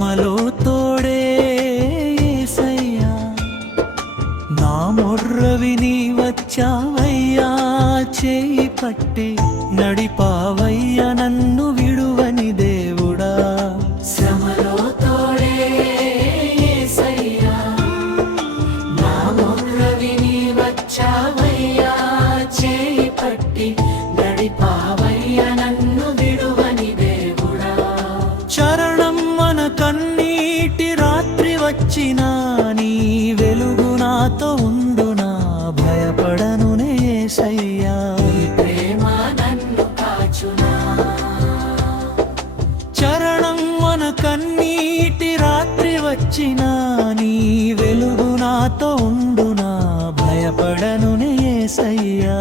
శ్రమలో తోడే యేసయ్యా, నా మొర్ర విని వచ్చావయ్యా, చేయి పట్టి నడిపావయ్యా నన్ను విడువని దేవుడా. శ్రమలో తోడే యేసయ్యా, నా మొర్ర విని వచ్చావయ్యా, చేయి పట్టి నడిపావయ్యా నన్ను విడువని దేవుడా. చరణం మన కన్నీటి రాత్రి వచ్చినా, నీ వెలుగు నాతో ఉండునా, భయపడను యేసయ్యా. ప్రేమ నన్ను కాచునా. చరణం మన కన్నీటి రాత్రి వచ్చినా, నీ వెలుగు నాతో ఉండునా, భయపడను యేసయ్యా.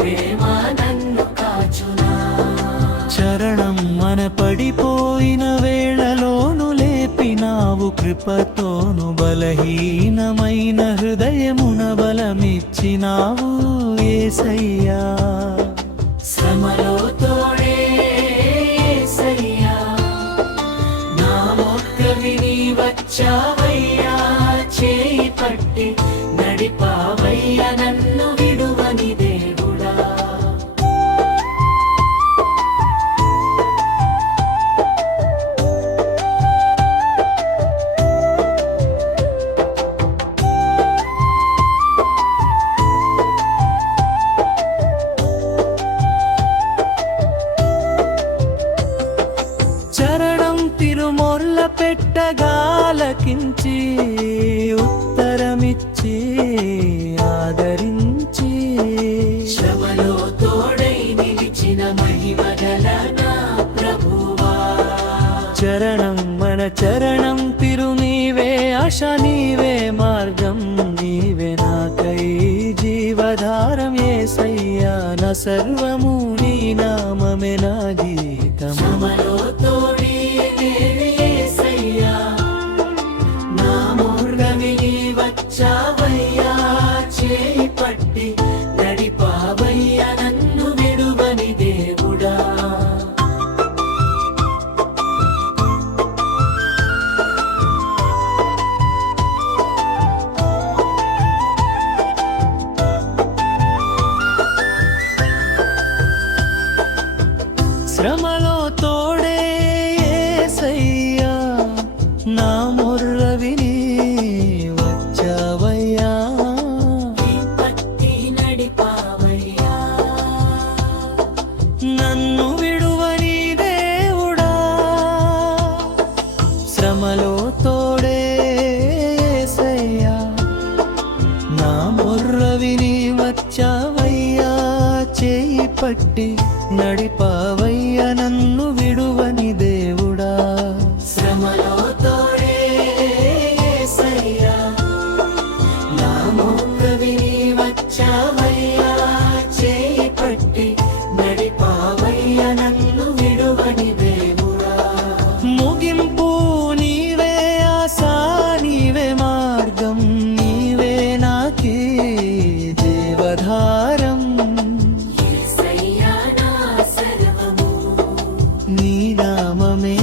ప్రేమ నన్ను కాచునా. చరణం మన పడిపోయిన వేళలోను లేపినావు కృపతోను, బలహీనమైన హృదయమున బలమిచ్చినావు యేసయ్యా. శ్రమలో తోడే యేసయ్యా, నా మొక్క విని వచ్చావయ్యా, చేయి పట్టి నడిపావయ్యా నన్ను విడువని దేవుడా. చరణం తిరుమొర్ల పెట్టగాలకించి, ఉత్తరమిచ్చి ఆదరించి, శ్రమలో తోడై నిలిచిన మహిమగల నా ప్రభువా. చరణం మన చరణం తిరు నీవే ఆశ, నీవే మార్గం, నీవే నాకై జీవధారం యేసయ్యా. నా సర్వము నీ నామమే నా జీవితము. శ్రమలో తోడే యేసయ్యా, నా మొర్ర విని వచ్చావయ్యా, చేయి పట్టి నడిపావయ్యా నన్ను విడువని దేవుడా. శ్రమలో తోడే యేసయ్యా, నా మొర్ర విని వచ్చావయ్యా. పట్టి నడిపావయ్యా, నన్ను విడువని దేవుడా. శ్రమలో తోడే యేసయ్యా, నా మొర్ర విని వచ్చావయ్యా, చేయి పట్టి నడిపావయ్యా నన్ను విడువని దేవుడా. శ్రమలో తోడే యేసయ్యా, నా మొర్ర విని వచ్చావయ్యా, చేయి పట్టి నడిపావయ్యా నన్ను విడువని దేవుడా. ముగింపు నీవే, ఆశ నీవే, మార్గం నీవే, నాకీ జీవధారం. యేసయ్యా నా సర్వము, నీ నామమే